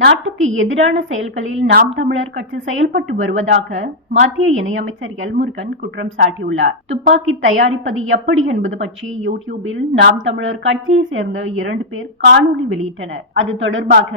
நாட்டுக்கு எதிரான செயல்களில் நாம் தமிழர் கட்சி செயல்பட்டு வருவதாக மத்திய இணையமைச்சர் எல் முருகன் குற்றம் சாட்டியுள்ளார். துப்பாக்கி தயாரிப்பது எப்படி என்பது பற்றி யூடியூபில் நாம் தமிழர் கட்சியை சேர்ந்த இரண்டு பேர் காணொலி வெளியிட்டனர். அது தொடர்பாக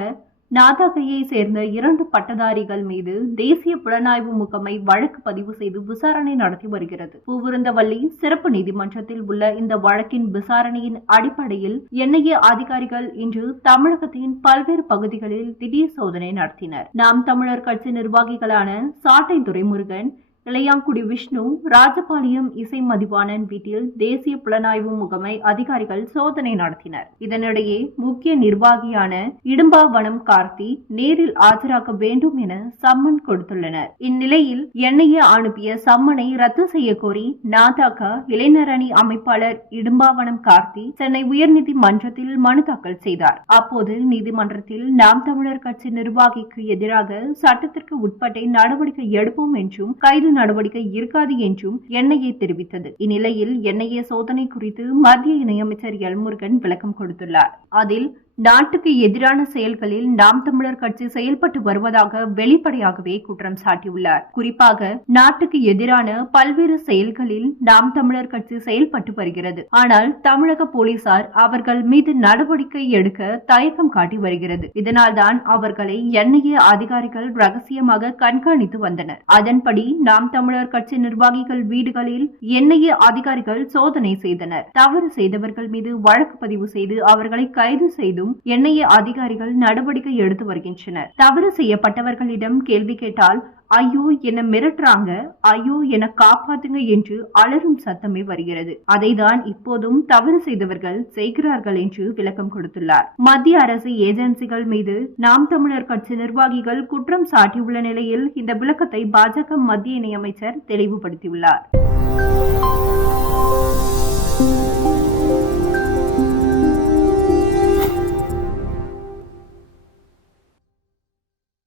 நாதகையை சேர்ந்த இரண்டு பட்டதாரிகள் மீது தேசிய புலனாய்வு முகமை வழக்கு பதிவு செய்து விசாரணை நடத்தி வருகிறது. பூவிருந்தவல்லி சிறப்பு நீதிமன்றத்தில் உள்ள இந்த வழக்கின் விசாரணையின் அடிப்படையில் என்ஐஏ அதிகாரிகள் இன்று தமிழகத்தின் பல்வேறு பகுதிகளில் திடீர் சோதனை நடத்தினர். நாம் தமிழர் கட்சி நிர்வாகிகளான சாட்டை துரைமுருகன் இளையாங்குடி விஷ்ணு ராஜபாளையம் இசை மதிவாணன் வீட்டில் தேசிய புலனாய்வு முகமை அதிகாரிகள் சோதனை நடத்தினர். இதனிடையே முக்கிய நிர்வாகியான இடும்பாவனம் கார்த்தி நேரில் ஆஜராக வேண்டும் என சம்மன் கொடுத்துள்ளனர். இந்நிலையில் என்ஐஏ அனுப்பிய சம்மனை ரத்து செய்ய கோரி நாதாக இளைஞரணி அமைப்பாளர் இடும்பாவனம் கார்த்தி சென்னை உயர்நீதிமன்றத்தில் மனு தாக்கல் செய்தார். அப்போது நீதிமன்றத்தில் நாம் தமிழர் கட்சி நிர்வாகிக்கு எதிராக சட்டத்திற்கு உட்பட்டே நடவடிக்கை எடுப்போம் என்றும் கைது நடவடிக்கை இருக்காது என்றும் என்ஐஏ தெரிவித்தது. இந்நிலையில் என்ஐஏ சோதனை குறித்து மத்திய இணையமைச்சர் எல்முருகன் விளக்கம் கொடுத்துள்ளார். அதில் நாட்டுக்கு எதிரான செயல்களில் நாம் தமிழர் கட்சி செயல்பட்டு வருவதாக வெளிப்படையாகவே குற்றம் சாட்டியுள்ளார். குறிப்பாக நாட்டுக்கு எதிரான பல்வேறு செயல்களில் நாம் தமிழர் கட்சி செயல்பட்டு வருகிறது. ஆனால் தமிழக போலீசார் அவர்கள் மீது நடவடிக்கை எடுக்க தயக்கம் காட்டி வருகிறது. இதனால்தான் அவர்களை என்ஐஏ அதிகாரிகள் ரகசியமாக கண்காணித்து வந்தனர். அதன்படி நாம் தமிழர் கட்சி நிர்வாகிகள் வீடுகளில் என்ஐஏ அதிகாரிகள் சோதனை செய்தனர். தவறு செய்தவர்கள் மீது வழக்கு பதிவு செய்து அவர்களை கைது செய்தும் என்ஐஏ அதிகாரிகள் நடவடிக்கை எடுத்து வருகின்றனர். தவறு செய்யப்பட்டவர்களிடம் கேள்வி கேட்டால் ஐயோ என்ன மிரட்டுறாங்க. ஐயோ என காப்பாத்துங்க என்று அலறும் சத்தமே வருகிறது. அதைதான் இப்போதும் தவறு செய்தவர்கள் செய்கிறார்கள் என்று விளக்கம் கொடுத்துள்ளார். மத்திய அரசு ஏஜென்சிகள் மீது நாம் தமிழர் கட்சி நிர்வாகிகள் குற்றம் சாட்டியுள்ள நிலையில் இந்த விளக்கத்தை பாஜக மத்திய இணையமைச்சர் தெளிவுபடுத்தியுள்ளார்.